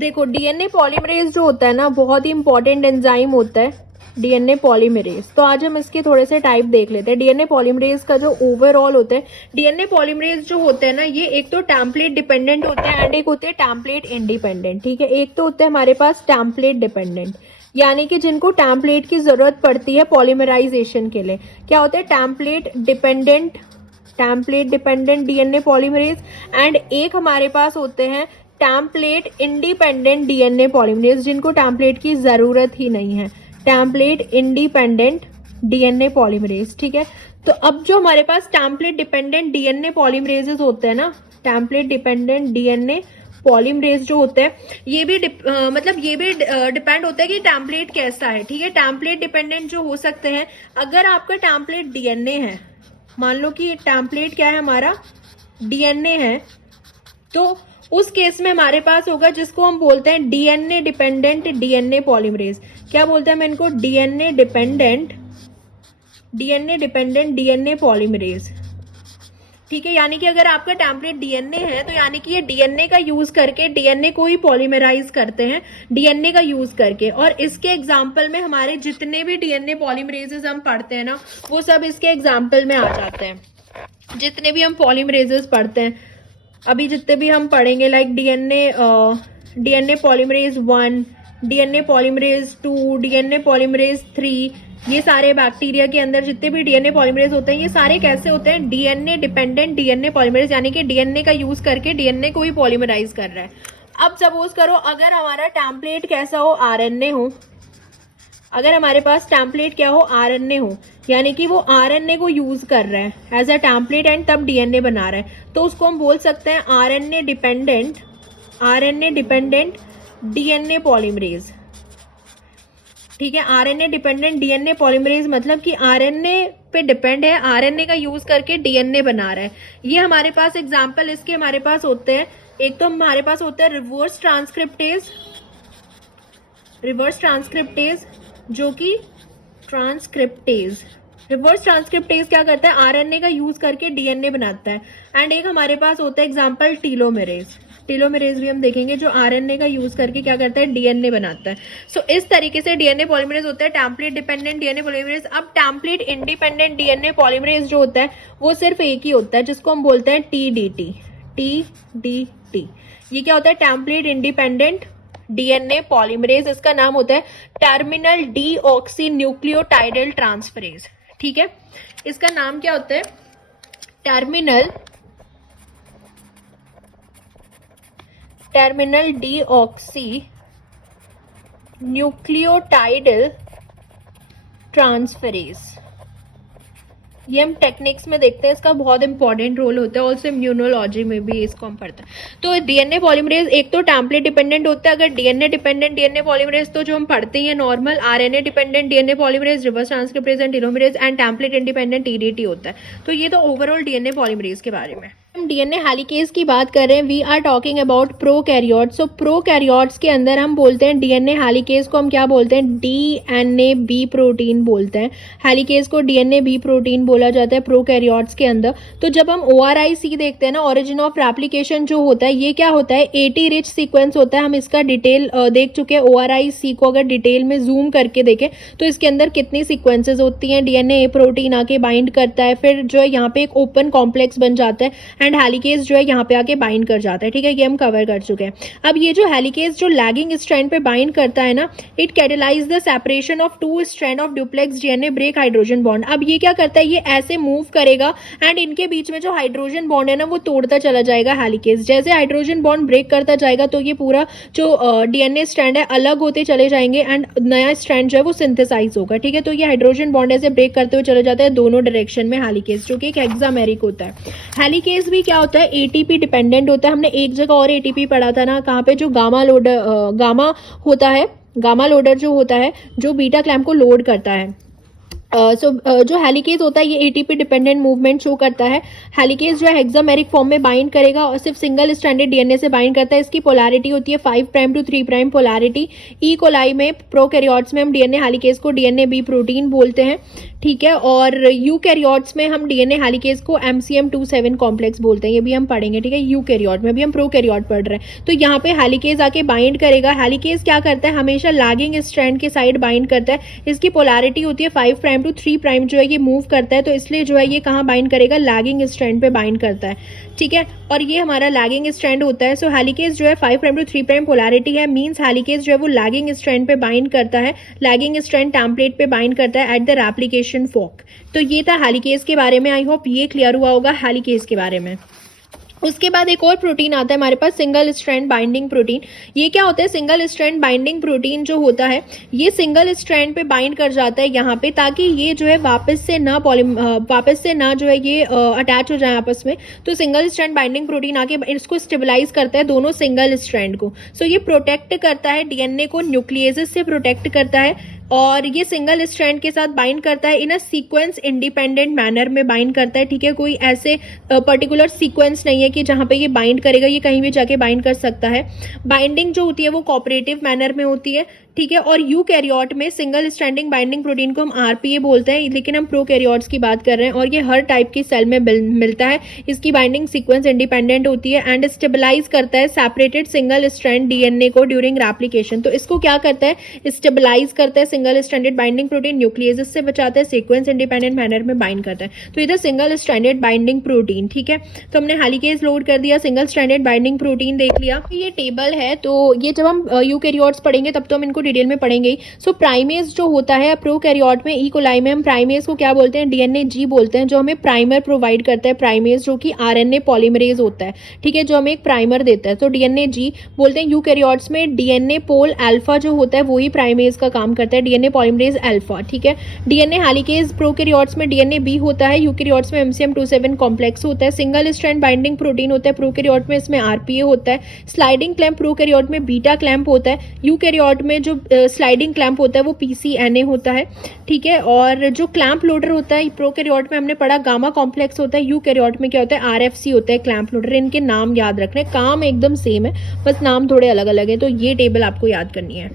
देखो DNA polymerase जो होता है ना बहुत ही इंपॉर्टेंट एंजाइम होता है डीएनए पॉलीमरेज। तो आज हम इसके थोड़े से टाइप देख लेते हैं। डीएनए पॉलीमरेज का जो ओवरऑल होता है, डीएनए पॉलीमरेज जो होते हैं ना ये एक तो टेम्पलेट डिपेंडेंट होते हैं एंड एक होते हैं टेम्पलेट इंडिपेंडेंट। ठीक है, एक तो होते हैं हमारे पास टेम्पलेट डिपेंडेंट, यानी कि जिनको टेम्पलेट की जरूरत पड़ती है पॉलीमराइजेशन के लिए। क्या होते हैं template dependent DNA polymerase, and एक हमारे पास होते हैं टेम्पलेट इंडिपेंडेंट डीएनए पॉलीमरेज, जिनको टेम्पलेट की जरूरत ही नहीं है, टेम्पलेट इंडिपेंडेंट डीएनए पॉलीमरेज। ठीक है, तो अब जो हमारे पास टेम्पलेट डिपेंडेंट डीएनए पॉलीमरेजेस होते हैं ना, टेम्पलेट डिपेंडेंट डीएनए पॉलीमरेज जो होते हैं ये भी डिपेंड होता है कि टेम्पलेट कैसा है। ठीक है, टेम्पलेट डिपेंडेंट जो हो सकते हैं, अगर आपका टेम्पलेट डीएनए है, मान लो कि टेम्पलेट क्या है हमारा डीएनए है, तो उस केस में हमारे पास होगा जिसको हम बोलते हैं डीएनए डिपेंडेंट डीएनए पॉलीमरेज। क्या बोलते हैं हम इनको? DNA dependent DNA polymerase. ठीक है, यानी कि अगर आपका टेम्पलेट डीएनए है तो यानी कि ये डीएनए का यूज करके डीएनए को ही पॉलीमराइज करते हैं डीएनए का यूज करके। और इसके एग्जाम्पल में हमारे जितने भी डीएनए पॉलीमरेजेस हम पढ़ते हैं ना वो सब इसके एग्जाम्पल में आ जाते हैं। जितने भी हम पॉलीमरेजेस पढ़ते हैं अभी, जितने भी हम पढ़ेंगे, like DNA polymerase 1, DNA polymerase 2, DNA polymerase 3, ये सारे बैक्टीरिया के अंदर जितने भी डीएनए पॉलीमरेज होते हैं ये सारे कैसे होते हैं? डीएनए डिपेंडेंट डीएनए पॉलीमरेज, यानी कि डीएनए का यूज करके डीएनए को ही पॉलीमराइज कर रहा है। अब सपोज करो अगर हमारा टेम्पलेट कैसा हो? आरएनए हो। अगर हमारे पास टेम्पलेट क्या हो? आरएनए हो, यानी कि वो आरएनए को यूज कर रहा है एज अ टेम्पलेट एंड तब डीएनए बना रहा है, तो उसको हम बोल सकते हैं आरएनए डिपेंडेंट डीएनए पॉलीमरेज। ठीक है, आरएनए डिपेंडेंट डीएनए पॉलीमरेज मतलब कि आरएनए पे डिपेंड है, आरएनए का यूज करके डीएनए बना रहा है। ये हमारे पास एग्जाम्पल इसके हमारे पास होते हैं, एक तो हमारे पास होता है रिवर्स ट्रांसक्रिप्टेज जो कि रिवर्स ट्रांसक्रिप्टेज क्या करता है? आरएनए का यूज करके डीएनए बनाता है। एंड एक हमारे पास होता है एग्जांपल टीलोमेरेज भी हम देखेंगे, जो आरएनए का यूज करके क्या करता है? डीएनए बनाता है। सो इस तरीके से डीएनए पॉलीमरेज होता है टेम्पलेट डिपेंडेंट डीएनए पॉलीमरेज। अब टेम्पलेट इंडिपेंडेंट डीएनए पॉलीमरेज जो होता है वो सिर्फ एक ही होता है, जिसको हम बोलते हैं टीडीटी। ये क्या होता है? Template independent DNA polymerase. इसका नाम होता है टर्मिनल डीऑक्सी न्यूक्लियोटाइडल ट्रांसफरेज। ठीक है, इसका नाम क्या होता है? Terminal deoxynucleotidyl transferase. ये हम टेक्निक्स में देखते हैं, इसका बहुत इंपॉर्टेंट रोल होता है, ऑल्सो इम्यूनोलॉजी में भी इसको हम पढ़ते हैं। तो डीएनए पॉलीमरेज एक तो टेम्पलेट डिपेंडेंट होता है, अगर डीएनए डिपेंडेंट डीएनए पॉलीमरेज तो जो हम पढ़ते हैं normal RNA dependent DNA polymerase, reverse transcriptase and telomeres, and template independent TDT होता है। तो ये तो ओवरऑल डीएनए पॉलीमरेज के बारे में। हम डीएनए हेलिकेज की बात कर रहे हैं, we are talking about prokaryotes. So prokaryotes के अंदर हम बोलते हैं डीएनए हेलिकेज को हम क्या बोलते हैं? डीएनए बी प्रोटीन बोलते हैं। हेलिकेज को डीएनए बी प्रोटीन बोला जाता है प्रोकैरियोट्स के अंदर। तो जब हम ORIC देखते हैं ना, ओरिजिन ऑफ रेप्लिकेशन जो होता है, ये क्या होता है? 80 रिच सीक्वेंस होता है। हम इसका डिटेल देख चुके हैं। ORIC को अगर डिटेल में जूम करके देखें तो इसके अंदर कितनी सीक्वेंसेज होती हैं, डीएनए प्रोटीन आके बाइंड करता है, फिर जो है यहाँ पे एक ओपन कॉम्प्लेक्स बन जाता है एंड हेलिकेज जो है यहाँ पे आके बाइंड कर जाता है। ठीक है, ये हम कवर कर चुके हैं। अब ये जो हेलिकेज जो लैगिंग स्ट्रैंड पे बाइंड करता है ना, it catalyse the separation of 2 strand of duplex DNA break hydrogen bond. अब ये क्या करता है? ये ऐसे मूव करेगा एंड इनके बीच में जो हाइड्रोजन बॉन्ड है ना वो तोड़ता चला जाएगा हेलिकेज। जैसे हाइड्रोजन बॉन्ड ब्रेक करता जाएगा तो ये पूरा जो डीएनए स्ट्रैंड है अलग होते चले जाएंगे एंड नया स्ट्रैंड जो है वो सिंथेसाइज होगा। ठीक है, तो ये हाइड्रोजन बॉन्ड ऐसे ब्रेक करते हुए चले जाता है दोनों डायरेक्शन में हेलिकेज, जो कि एक हेक्सामेरिक होता है। हेलिकेज भी क्या होता है? एटीपी डिपेंडेंट होता है। हमने एक जगह और एटीपी पढ़ा था ना, कहाँ पे? जो गामा होता है, गामा लोडर जो होता है जो बीटा क्लैम्प को लोड करता है। जो हेलिकेज होता है ये एटीपी डिपेंडेंट मूवमेंट शो करता है। हेलिकेज जो है हेक्सामेरिक फॉर्म में बाइंड करेगा और सिर्फ सिंगल स्ट्रैंडेड डीएनए से बाइंड करता है। इसकी पोलैरिटी होती है 5 prime to 3 prime polarity. E coli में प्रोकैरियोट्स में हम डीएनए हेलिकेज को डीएनए बी प्रोटीन बोलते हैं, ठीक है। और यूकैरियोट्स में हम डीएनए हेलिकेज को MCM27 कॉम्प्लेक्स बोलते हैं, ये भी हम पढ़ेंगे, ठीक है। यूकैरियोट में भी हम प्रोकैरियोट पढ़ रहे हैं। तो यहाँ पे हेलिकेज आके बाइंड करेगा। हेलिकेज क्या करता है, हमेशा लैगिंग स्ट्रैंड के साइड बाइंड करता है। इसकी पोलैरिटी होती है 5 प्राइम टू 3 प्राइम जो है ये मूव करता है, तो इसलिए जो है ये कहाँ बाइंड करेगा, लैगिंग स्ट्रैंड पे बाइंड करता है, ठीक है। और ये हमारा लैगिंग स्ट्रैंड होता है। सो हेलिकेज जो है 5 प्राइम टू 3 प्राइम पोलैरिटी है, मींस हेलिकेज जो है वो लैगिंग स्ट्रैंड पे बाइंड करता है, लैगिंग स्ट्रैंड टेम्पलेट पे बाइंड करता है एट द रेप्लिकेशन फॉर्क। तो ये था हेलिकेज के बारे में। आई होप ये क्लियर हुआ होगा हेलिकेज के बारे में। उसके बाद एक और प्रोटीन आता है हमारे पास, सिंगल स्ट्रैंड बाइंडिंग प्रोटीन। ये क्या होता है, सिंगल स्ट्रैंड बाइंडिंग प्रोटीन जो होता है ये सिंगल स्ट्रैंड पे बाइंड कर जाता है यहाँ पे, ताकि ये जो है वापस से ना जो है ये अटैच हो जाए आपस में। तो सिंगल स्ट्रैंड बाइंडिंग प्रोटीन आके इसको स्टेबलाइज करता है, दोनों सिंगल स्ट्रैंड को। सो ये प्रोटेक्ट करता है डीएनए को, न्यूक्लियेसिस से प्रोटेक्ट करता है, और ये सिंगल स्ट्रैंड के साथ बाइंड करता है इन अ सीक्वेंस इंडिपेंडेंट मैनर में बाइंड करता है, ठीक है। कोई ऐसे पर्टिकुलर सीक्वेंस नहीं है कि जहाँ पे ये बाइंड करेगा, ये कहीं भी जाके बाइंड कर सकता है। बाइंडिंग जो होती है वो कोऑपरेटिव मैनर में होती है, ठीक है। और यूकैरियोट में सिंगल स्ट्रैंडिंग बाइंडिंग प्रोटीन को हम आरपीए बोलते हैं, लेकिन हम प्रोकैरियोट्स की बात कर रहे हैं। और ये हर टाइप की सेल में मिलता है। इसकी बाइंडिंग सीक्वेंस इंडिपेंडेंट होती है एंड स्टेबलाइज करता है सेपरेटेड सिंगल स्ट्रैंड डीएनए को ड्यूरिंग रेप्लिकेशन। तो इसको क्या करता है, स्टेबलाइज करता है सिंगल स्ट्रैंडेड बाइंडिंग प्रोटीन, न्यूक्लियेसिस से बचाता है, सीक्वेंस इंडिपेंडेंट मैनर में बाइंड करता है। तो इधर सिंगल स्ट्रैंडेड बाइंडिंग प्रोटीन, ठीक है। तो हमने हेलिकेज लोड कर दिया, सिंगल स्ट्रैंडेड बाइंडिंग प्रोटीन देख लिया। ये टेबल है, तो ये जब हम यूकैरियोट्स पढ़ेंगे तब तो हम इनको डिटेल में पढ़ेंगे। सो प्राइमेज जो होता है प्रोकैरियोट में, ई कोलाई में हम प्राइमेज को क्या बोलते हैं, डीएनए जी बोलते हैं, जो हमें प्राइमर प्रोवाइड करता है। प्राइमेज जो कि आरएनए पॉलीमरेज होता है, ठीक है, जो हमें एक प्राइमर देता है, तो डीएनए जी बोलते हैं। यूकैरियोट्स में डीएनए पोल अल्फा जो होता है वही प्राइमेज का काम करता है, डीएनए पॉलीमरेज अल्फा, ठीक है। डीएनए हेलिकेज प्रोकैरियोट्स में डीएनए बी होता है, यूकैरियोट्स में MCM27 कॉम्प्लेक्स होता है। सिंगल स्ट्रैंड बाइंडिंग प्रोटीन होता है प्रोकैरियोट में, इसमें आरपीए होता है। स्लाइडिंग क्लैंप प्रोकैरियोट में बीटा क्लैंप होता है। यूकैरियोट में जो स्लाइडिंग क्लैंप होता है वो PCNA होता है, ठीक है। और जो क्लैंप लोडर होता है प्रोकैरियोट में हमने पढ़ा गामा कॉम्प्लेक्स होता है, यूकैरियोट में क्या होता है RFC होता है क्लैंप लोडर। इनके नाम याद रखने, काम एकदम सेम है, बस नाम थोड़े अलग अलग है। तो ये टेबल आपको याद करनी है।